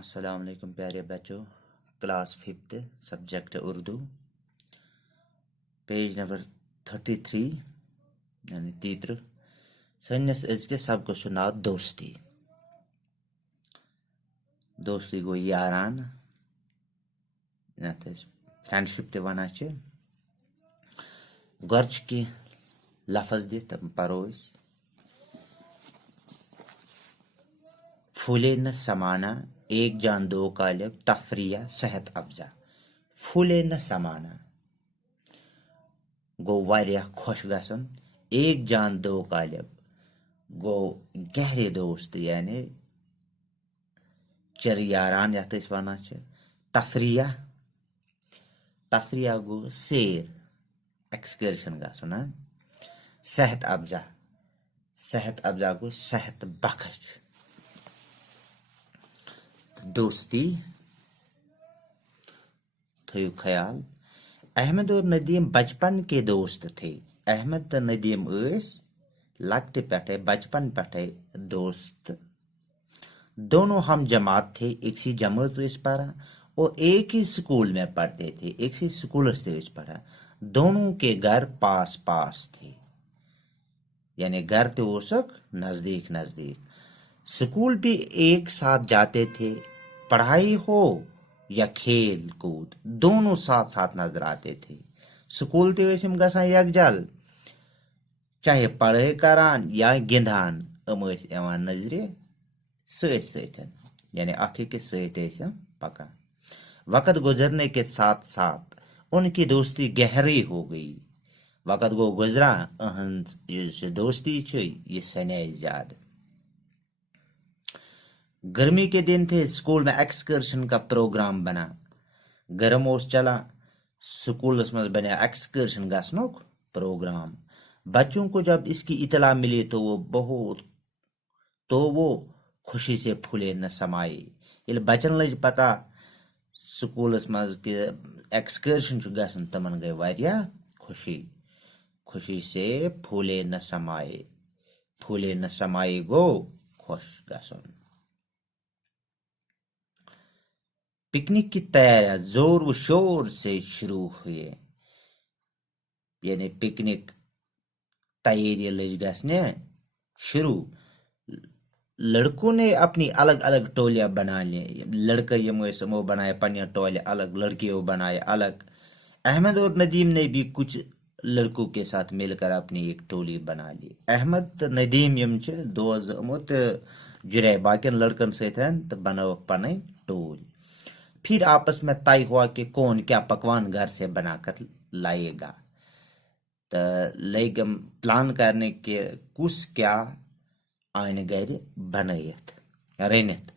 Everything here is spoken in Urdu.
السلام علیکم پیارے بچوں، class 5 subject Urdu, page number 33 یعنی 33 سنس ازکہ سبقس ناو دوستی دوستی گو یاران یتھ فرینڈشپ تہ ونان چھ گرچ کی لفظ دت پرو پھولے نہ سمانا ایک جان دو قالب تفریح صحت افزا پھولے نہ سمانا گو واریاہ خوش گژھن ایک جان دو قالب گو گہرے دوست یعنی چر یاران یتھ أسۍ ونان چھِ تفریح گو سیر ایکسکرشن گژھُن صحت افزا گو صحت بخش دوستی تھیو خیال احمد اور ندیم بچپن کے دوست تھے احمد تو ندیم لکٹے پٹھے بچپن پٹھے دوست دونوں ہم جماعت تھے ایک سی جماعت پڑھا اور ایک ہی اسکول میں پڑھتے تھے ایک سی اسکول سے پڑھا دونوں کے گھر پاس پاس تھے یعنی گھر تو نزدیک اسکول بھی ایک ساتھ جاتے تھے پڑھائی ہو یا کھیل کود دونوں ساتھ ساتھ نظر آتے تھے اسکول تہ گژھان یکجل چاہے پڑھائی کران یا گندان نظر ست یعنی اخ أکس ست پکان وقت گزرنے کے ساتھ ساتھ ان کی دوستی گہری ہو گئی وقت گو گزران اہند دوستی یہ سنے زیادہ گرمی کے دن تھے اسکول میں ایکسکرشن کا پروگرام بنا گرم چلان سکولس مز بنا ایکسکرشن گھنک پروگرام بچوں کو جب اس کی اطلاع ملی تو وہ خوشی سے پھولے نہ سمائے یل بچن لج پتہ سکولس مز کہ ایکسکرشن گھن تمن گئی واریاہ خوشی سے پھولے نہ سمائے گو خوش گھن پکنک کی تیاریاں زور و شور سے شروع ہوئے یعنی پکنک تیاری لج گھنے شروع لڑکوں نے اپنی الگ الگ ٹولیاں بنا لی لڑکے یمو بنائے پنہ ٹولے الگ لڑکیوں بنائے الگ احمد اور ندیم نے بھی کچھ لڑکوں کے ساتھ مل کر اپنی ایک ٹولی بنا لی احمد ندیم دوز جرے باقی لڑکن ست بنو پن ٹول پھر آپس میں طے ہوا کہ کون کیا پکوان گھر سے بنا کر لائے گا تو لگ پلان کرنے کے کس کیا آن گھر بنت رنت